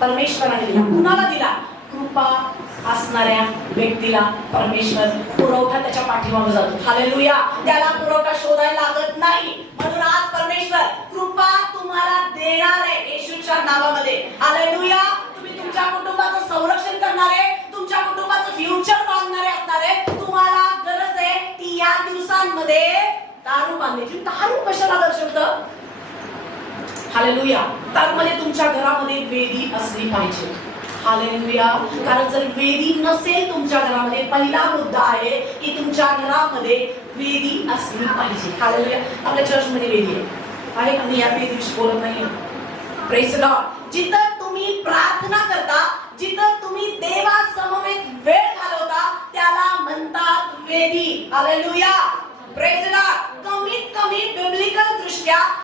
परमेश्वराने दिला. कुणाला दिला? कृपा असणाऱ्या व्यक्तीला परमेश्वर पुरवठा त्याच्या पाठीमागे जातो. हालेलुया. त्याला पुरवठा शोधायला लागत नाही. म्हणून आज परमेश्वर कृपा तुम्हाला देणार आहे येशूच्या नावामध्ये. हालेलुया. तुम्ही तुमच्या कुटुंबाचं संरक्षण करणारे, तुमच्या कुटुंबाचं फ्युचर बांधणारे असणारे. तुम्हाला गरज आहे ती या दिवसांमध्ये दारू बांधण्याची. दारू कशाला दर्शवतं? हालेलुया. त्यामध्ये तुमच्या घरामध्ये वेदी असली पाहिजे. हालेलुया. कारण जर वेदी नसेल तुमच्या घरामध्ये, पहिला मुद्दा आहे की तुमच्या घरामध्ये वेदी असली पाहिजे. हालेलुया. आपल्या चर्चमध्ये वेदी आहे. आणि या वेदीविषयी बोलत नाही. Praise the Lord. जिथं तुम्ही प्रार्थना करता, जिथं तुम्ही देवासमवेत वेळ घालवता, त्याला म्हणतात वेदी. हालेलुया. Praise the Lord. कमीत कमी बिब्लिकल दृष्ट्या